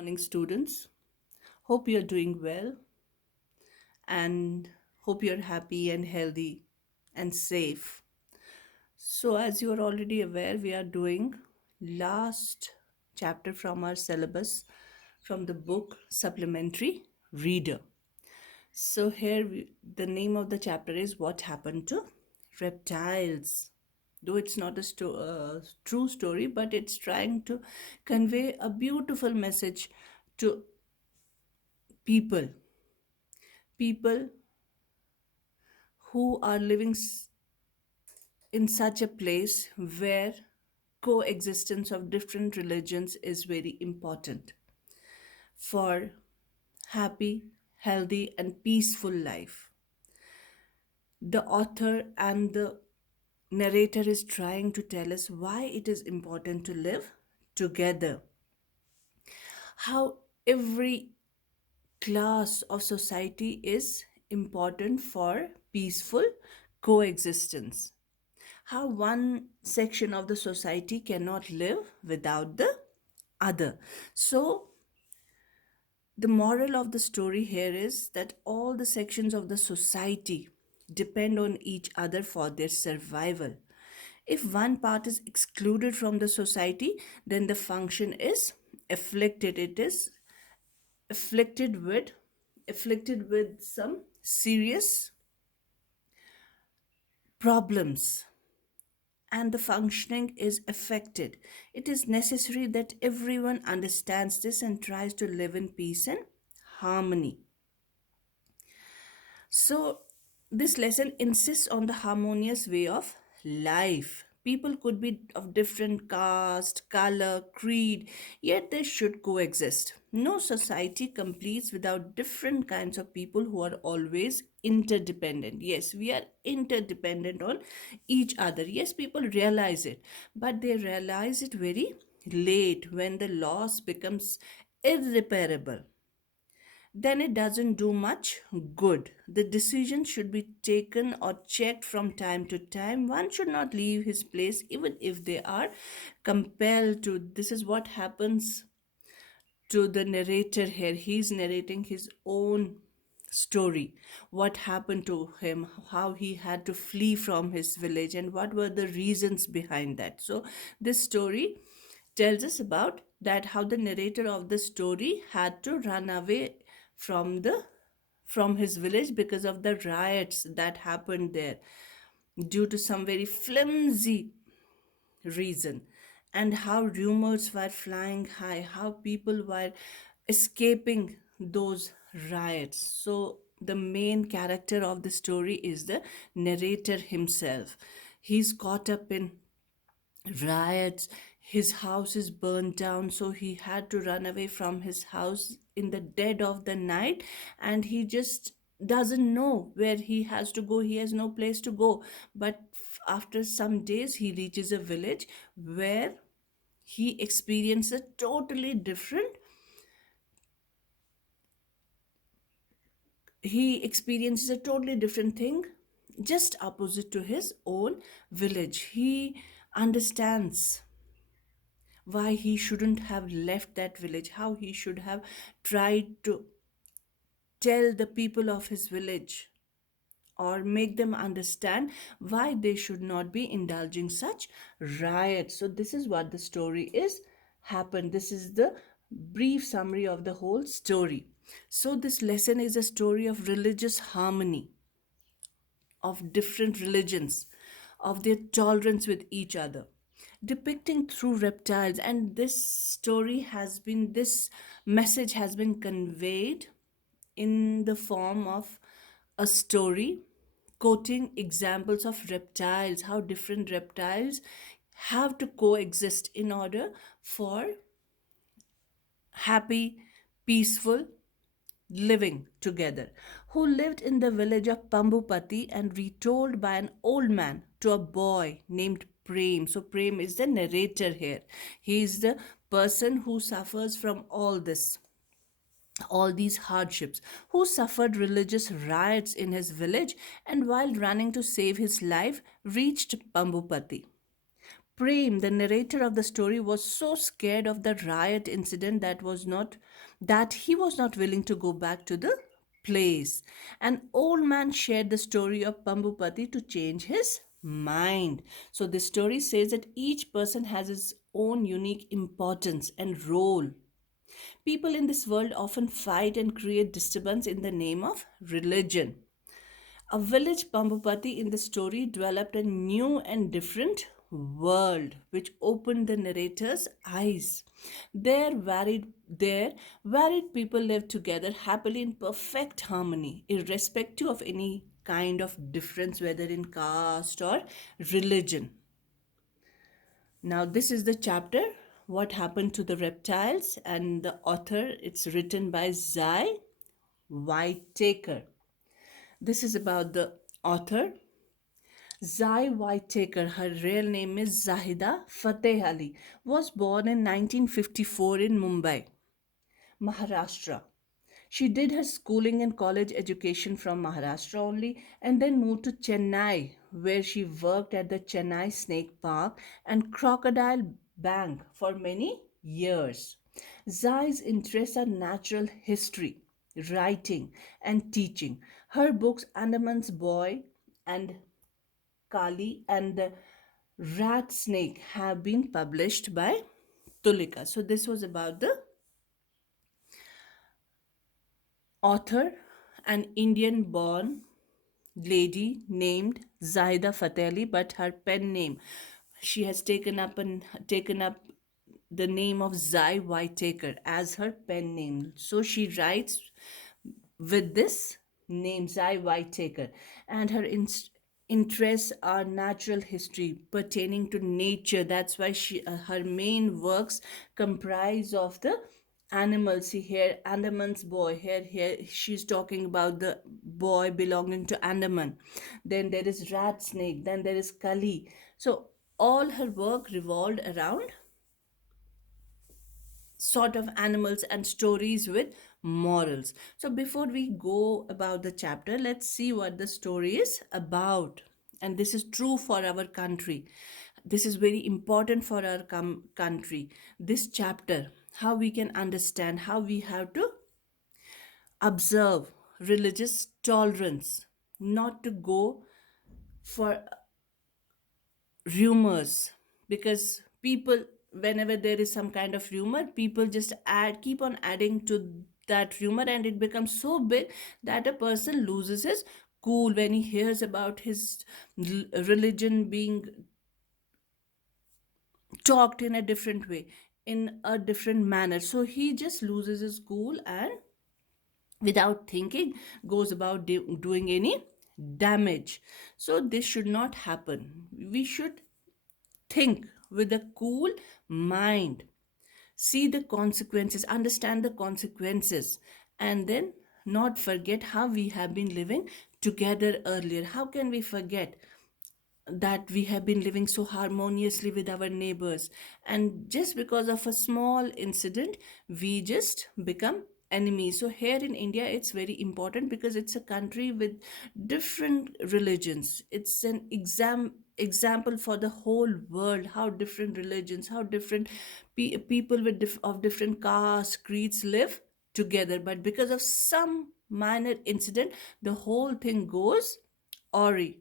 Morning, students. Hope you're doing well and hope you're happy and healthy and safe. So, as you are already aware, we are doing last chapter from our syllabus from the book Supplementary Reader. So, the name of the chapter is What Happened to Reptiles. Though it's not a true story, but it's trying to convey a beautiful message to people people who are living in such a place where coexistence of different religions is very important for happy, healthy, and peaceful life. The author and the narrator is trying to tell us why it is important to live together, how every class of society is important for peaceful coexistence, how one section of the society cannot live without the other. So, the moral of the story here is that all the sections of the society depend on each other for their survival. If one part is excluded from the society, then the function is afflicted. It is afflicted with afflicted with some serious problems and the functioning is affected. It is necessary that everyone understands this and tries to live in peace and harmony. So, this lesson insists on the harmonious way of life. People could be of different caste, color, creed, yet they should coexist. No society completes without different kinds of people who are always interdependent. Yes, we are interdependent on each other. Yes, people realize it, but they realize it very late when the loss becomes irreparable. Then it doesn't do much good. The decision should be taken or checked from time to time. One should not leave his place even if they are compelled to. This is what happens to the narrator here. He's narrating his own story, what happened to him, how he had to flee from his village, and what were the reasons behind that. So, this story tells us about that how the narrator of the story had to run away from the from his village because of the riots that happened there due to some very flimsy reason, and how rumors were flying high, how people were escaping those riots. So, the main character of the story is the narrator himself. He's caught up in riots. His house is burned down, so he had to run away from his house in the dead of the night, and he just doesn't know where he has to go. He has no place to go. But after some days, he reaches a village where he experiences a totally different he experiences a totally different thing just opposite to his own village. He understands why he shouldn't have left that village, how he should have tried to tell the people of his village or make them understand why they should not be indulging such riots. So this is what the story is happened. This is the brief summary of the whole story. So this lesson is a story of religious harmony, of different religions, of their tolerance with each other, depicting through reptiles. And this message has been conveyed in the form of a story quoting examples of reptiles, how different reptiles have to coexist in order for happy, peaceful living together, who lived in the village of Pambupati and retold by an old man to a boy named Prem. So, Prem is the narrator here. He is the person who suffers from all these hardships, who suffered religious riots in his village and while running to save his life reached Pambupati. Prem, the narrator of the story, was so scared of the riot incident that he was not willing to go back to the place. An old man shared the story of Pambupati to change his mind. So the story says that each person has his own unique importance and role. People in this world often fight and create disturbance in the name of religion. A village Pambupati in the story developed a new and different world which opened the narrator's eyes. There, varied people lived together happily in perfect harmony, irrespective of any kind of difference, whether in caste or religion. Now, this is the chapter What Happened to the Reptiles, and the author, it's written by Zai Whitaker. This is about the author Zai Whitaker, her real name is Zahida Fateh Ali, was born in 1954 in Mumbai, Maharashtra. She did her schooling and college education from Maharashtra only and then moved to Chennai, where she worked at the Chennai Snake Park and Crocodile Bank for many years. Zai's interests are natural history, writing, and teaching. Her books, Andaman's Boy and Kali and the Rat Snake, have been published by Tulika. So, this was about the author, an Indian born lady named Zahida Fateh, but her pen name, she has taken up the name of Zai Whitaker as her pen name. So she writes with this name, Zai Whitaker, and her interests are natural history pertaining to nature. That's why her main works comprise of the animals. See here, Andaman's boy. Here, she's talking about the boy belonging to Andaman. Then there is rat snake. Then there is Kali. So all her work revolved around sort of animals and stories with morals. So before we go about the chapter, let's see what the story is about. And this is true for our country. This is very important for our country. This chapter, how we can understand how we have to observe religious tolerance, not to go for rumors, because people, whenever there is some kind of rumor, people just keep on adding to that rumor, and it becomes so big that a person loses his cool when he hears about his religion being talked in a different way, in a different manner. So he just loses his cool and without thinking goes about doing any damage. So this should not happen. We should think with a cool mind, see the consequences, understand the consequences, and then not forget how we have been living together earlier. How can we forget that we have been living so harmoniously with our neighbors, and just because of a small incident we just become enemies? So here in India it's very important because it's a country with different religions. It's an example for the whole world, how different religions, how different people with of different castes, creeds live together. But because of some minor incident, the whole thing goes awry.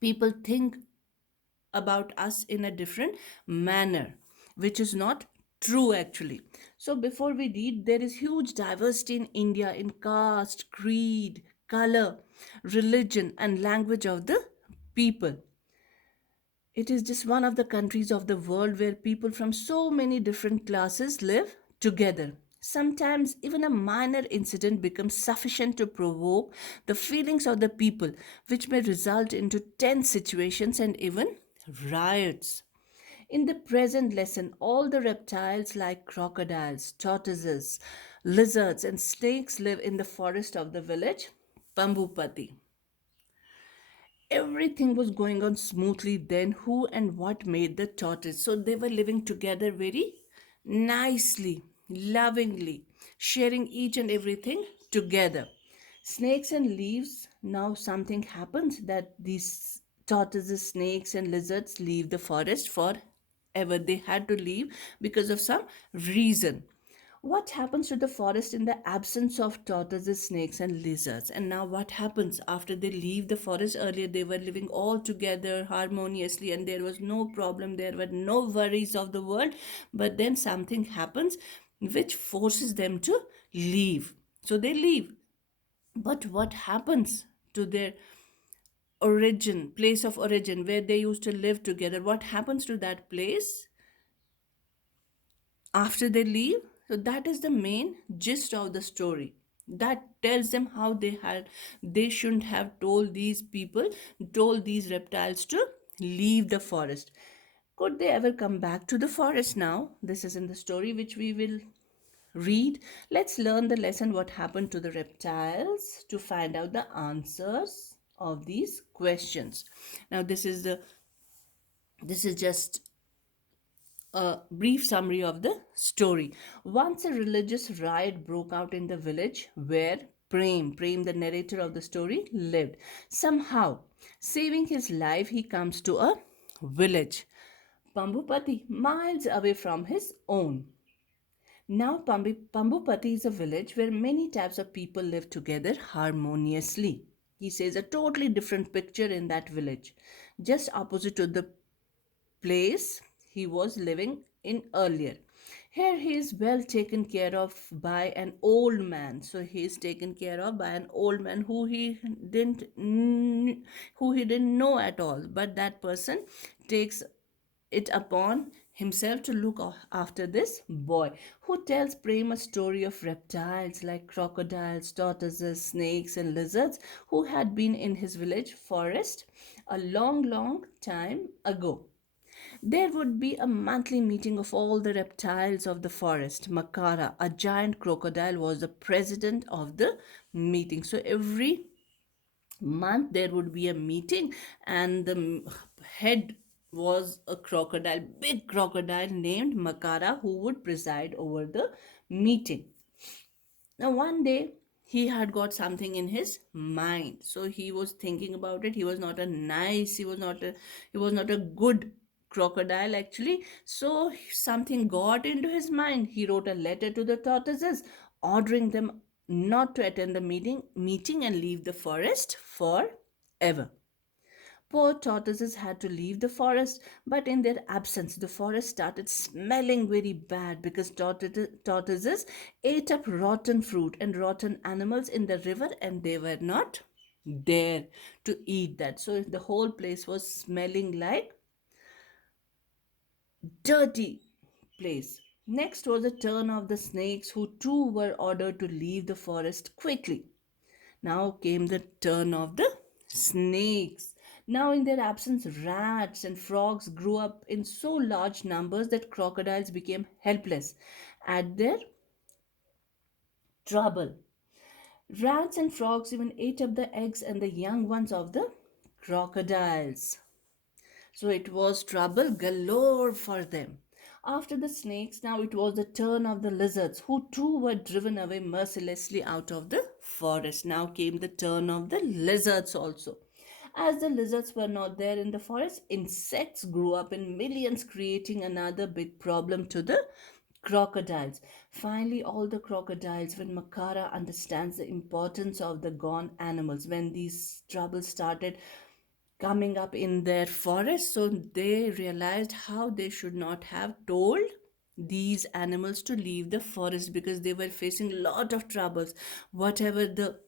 People think about us in a different manner, which is not true actually. So before we read, there is huge diversity in India in caste, creed, color, religion, and language of the people. It is just one of the countries of the world where people from so many different classes live together. Sometimes even a minor incident becomes sufficient to provoke the feelings of the people, which may result into tense situations and even riots. In the present lesson, all the reptiles like crocodiles, tortoises, lizards, and snakes live in the forest of the village Pambupati. Everything was going on smoothly then. Who and what made the tortoise? So they were living together very nicely, lovingly, sharing each and everything together. Snakes and leaves. Now something happens that these tortoises, snakes, and lizards leave the forest forever. They had to leave because of some reason. What happens to the forest in the absence of tortoises, snakes, and lizards? And now, what happens after they leave the forest? Earlier, they were living all together harmoniously, and there was no problem, there were no worries of the world. But then something happens which forces them to leave. So they leave. But what happens to their place of origin, where they used to live together? What happens to that place after they leave? So that is the main gist of the story. That tells them how they shouldn't have told these reptiles to leave the forest. Could they ever come back to the forest now? This is in the story which we will read. Let's learn the lesson what happened to the reptiles to find out the answers of these questions. Now this is just a brief summary of the story. Once a religious riot broke out in the village where Prem, the narrator of the story, lived. Somehow, saving his life, he comes to a village, Pambupati, miles away from his own. Now, Pambupati is a village where many types of people live together harmoniously. He says a totally different picture in that village, just opposite to the place he was living in earlier. Here he is well taken care of by an old man. So he is taken care of by an old man who he didn't know at all. But that person takes it upon himself to look after this boy, who tells Prem a story of reptiles like crocodiles, tortoises, snakes, and lizards who had been in his village forest a long, long time ago. There would be a monthly meeting of all the reptiles of the forest. Makara, a giant crocodile, was the president of the meeting. So every month there would be a meeting, and the head was a crocodile, big crocodile named Makara, who would preside over the meeting. Now, one day he had got something in his mind, so he was thinking about it. He was not a nice, he was not a good crocodile actually. So something got into his mind. He wrote a letter to the tortoises, ordering them not to attend the meeting and leave the forest forever. Poor tortoises had to leave the forest, but in their absence, the forest started smelling very bad because tortoises ate up rotten fruit and rotten animals in the river, and they were not there to eat that. So the whole place was smelling like dirty place. Next was a turn of the snakes, who too were ordered to leave the forest quickly. Now came the turn of the snakes. Now, in their absence, rats and frogs grew up in so large numbers that crocodiles became helpless at their trouble. Rats and frogs even ate up the eggs and the young ones of the crocodiles. So it was trouble galore for them. After the snakes, now it was the turn of the lizards, who too were driven away mercilessly out of the forest. Now came the turn of the lizards also. As the lizards were not there in the forest, insects grew up in millions, creating another big problem to the crocodiles. Finally, all the crocodiles, when Makara understands the importance of the gone animals, when these troubles started coming up in their forest, so they realized how they should not have told these animals to leave the forest, because they were facing a lot of troubles. Whatever the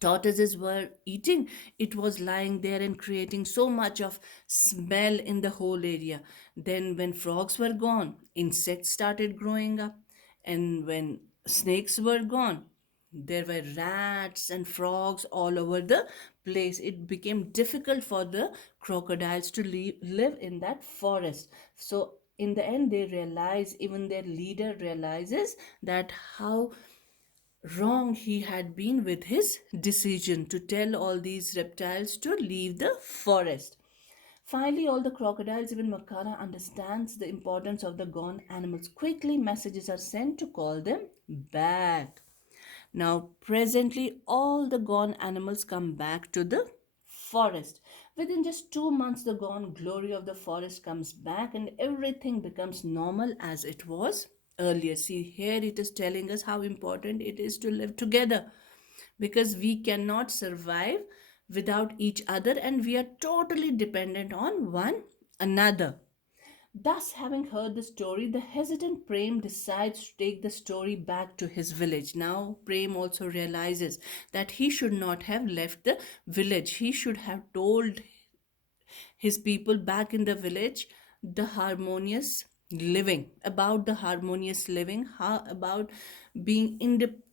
tortoises were eating, it was lying there and creating so much of smell in the whole area. Then when frogs were gone, insects started growing up, and when snakes were gone, there were rats and frogs all over the place. It became difficult for the crocodiles to live in that forest. So in the end, they realize, even their leader realizes, that how wrong he had been with his decision to tell all these reptiles to leave the forest. Finally, all the crocodiles, even Makara, understands the importance of the gone animals. Quickly, messages are sent to call them back. Now, presently, all the gone animals come back to the forest. Within just 2 months, the gone glory of the forest comes back and everything becomes normal as it was earlier. See, here it is telling us how important it is to live together, because we cannot survive without each other and we are totally dependent on one another. Thus, having heard the story, the hesitant Prem decides to take the story back to his village. Now, Prem also realizes that he should not have left the village. He should have told his people back in the village the harmonious living, about the harmonious living, how about being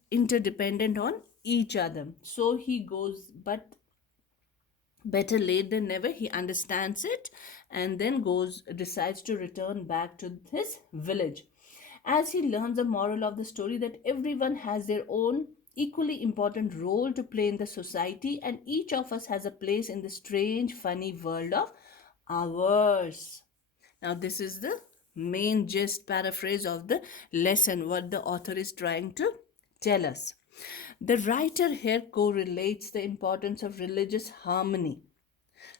interdependent on each other. So he goes, but better late than never, he understands it and then goes, decides to return back to his village. As he learns the moral of the story that everyone has their own equally important role to play in the society and each of us has a place in the strange funny world of ours. Now this is the main gist, paraphrase of the lesson, what the author is trying to tell us. The writer here correlates the importance of religious harmony.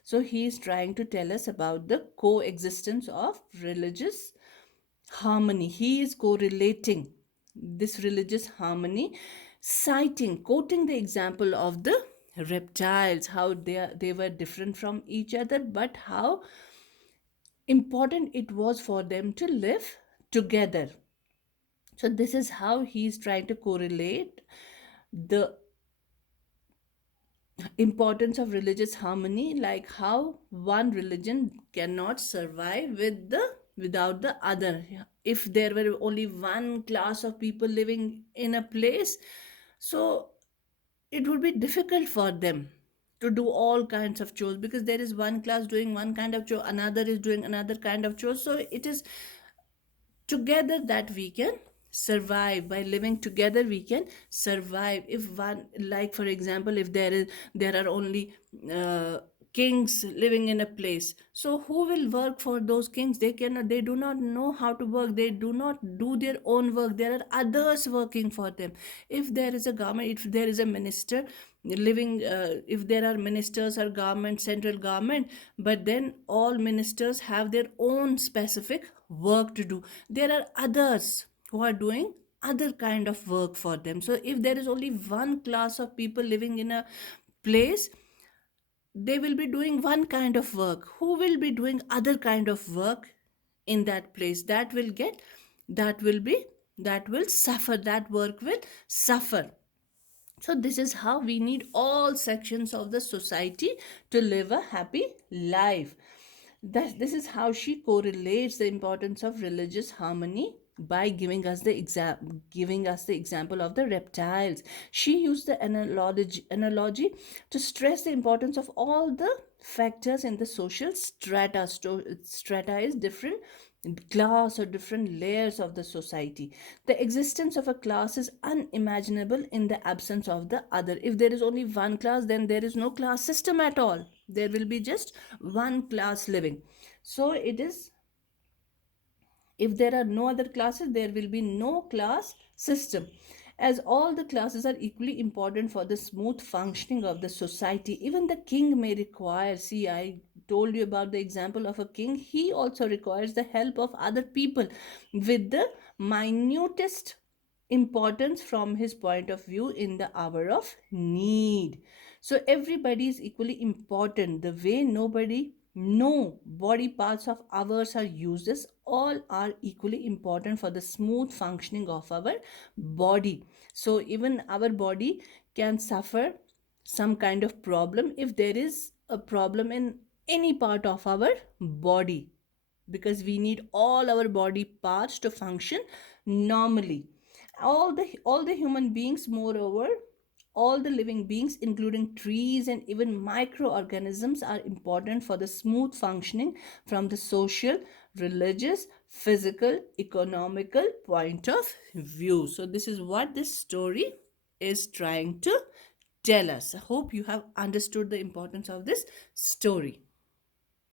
So he is trying to tell us about the coexistence of religious harmony. He is correlating this religious harmony, citing, quoting the example of the reptiles, how they were different from each other, but how important it was for them to live together. So this is how he is trying to correlate the importance of religious harmony, like how one religion cannot survive without the other. If there were only one class of people living in a place, so it would be difficult for them to do all kinds of chores, because there is one class doing one kind of chore, another is doing another kind of chore. So it is together that we can survive. By living together we can survive. If one, like for example, if there are only kings living in a place, so who will work for those kings? They cannot, they do not know how to work, they do not do their own work, there are others working for them. If there is a government, if there is a minister living, if there are ministers or government, central government, but then all ministers have their own specific work to do, there are others who are doing other kind of work for them. So if there is only one class of people living in a place, they will be doing one kind of work. Who will be doing other kind of work in that place? That will get, that will be, that will suffer, that work will suffer. So this is how we need all sections of the society to live a happy life. This is how she correlates the importance of religious harmony by giving us the example of the reptiles. She used the analogy to stress the importance of all the factors in the social strata. Strata is different class or different layers of the society. The existence of a class is unimaginable in the absence of the other. If there is only one class, then there is no class system at all. There will be just one class living. So it is, if there are no other classes, there will be no class system. As all the classes are equally important for the smooth functioning of the society, even the king may require, see, I told you about the example of a king, he also requires the help of other people with the minutest importance from his point of view in the hour of need. So everybody is equally important. The way nobody, no body parts of ours are useless, all are equally important for the smooth functioning of our body. So even our body can suffer some kind of problem if there is a problem in any part of our body, because we need all our body parts to function normally. All the human beings, moreover, all the living beings including trees and even microorganisms are important for the smooth functioning from the social, religious, physical, economical point of view. So this is what this story is trying to tell us. I hope you have understood the importance of this story.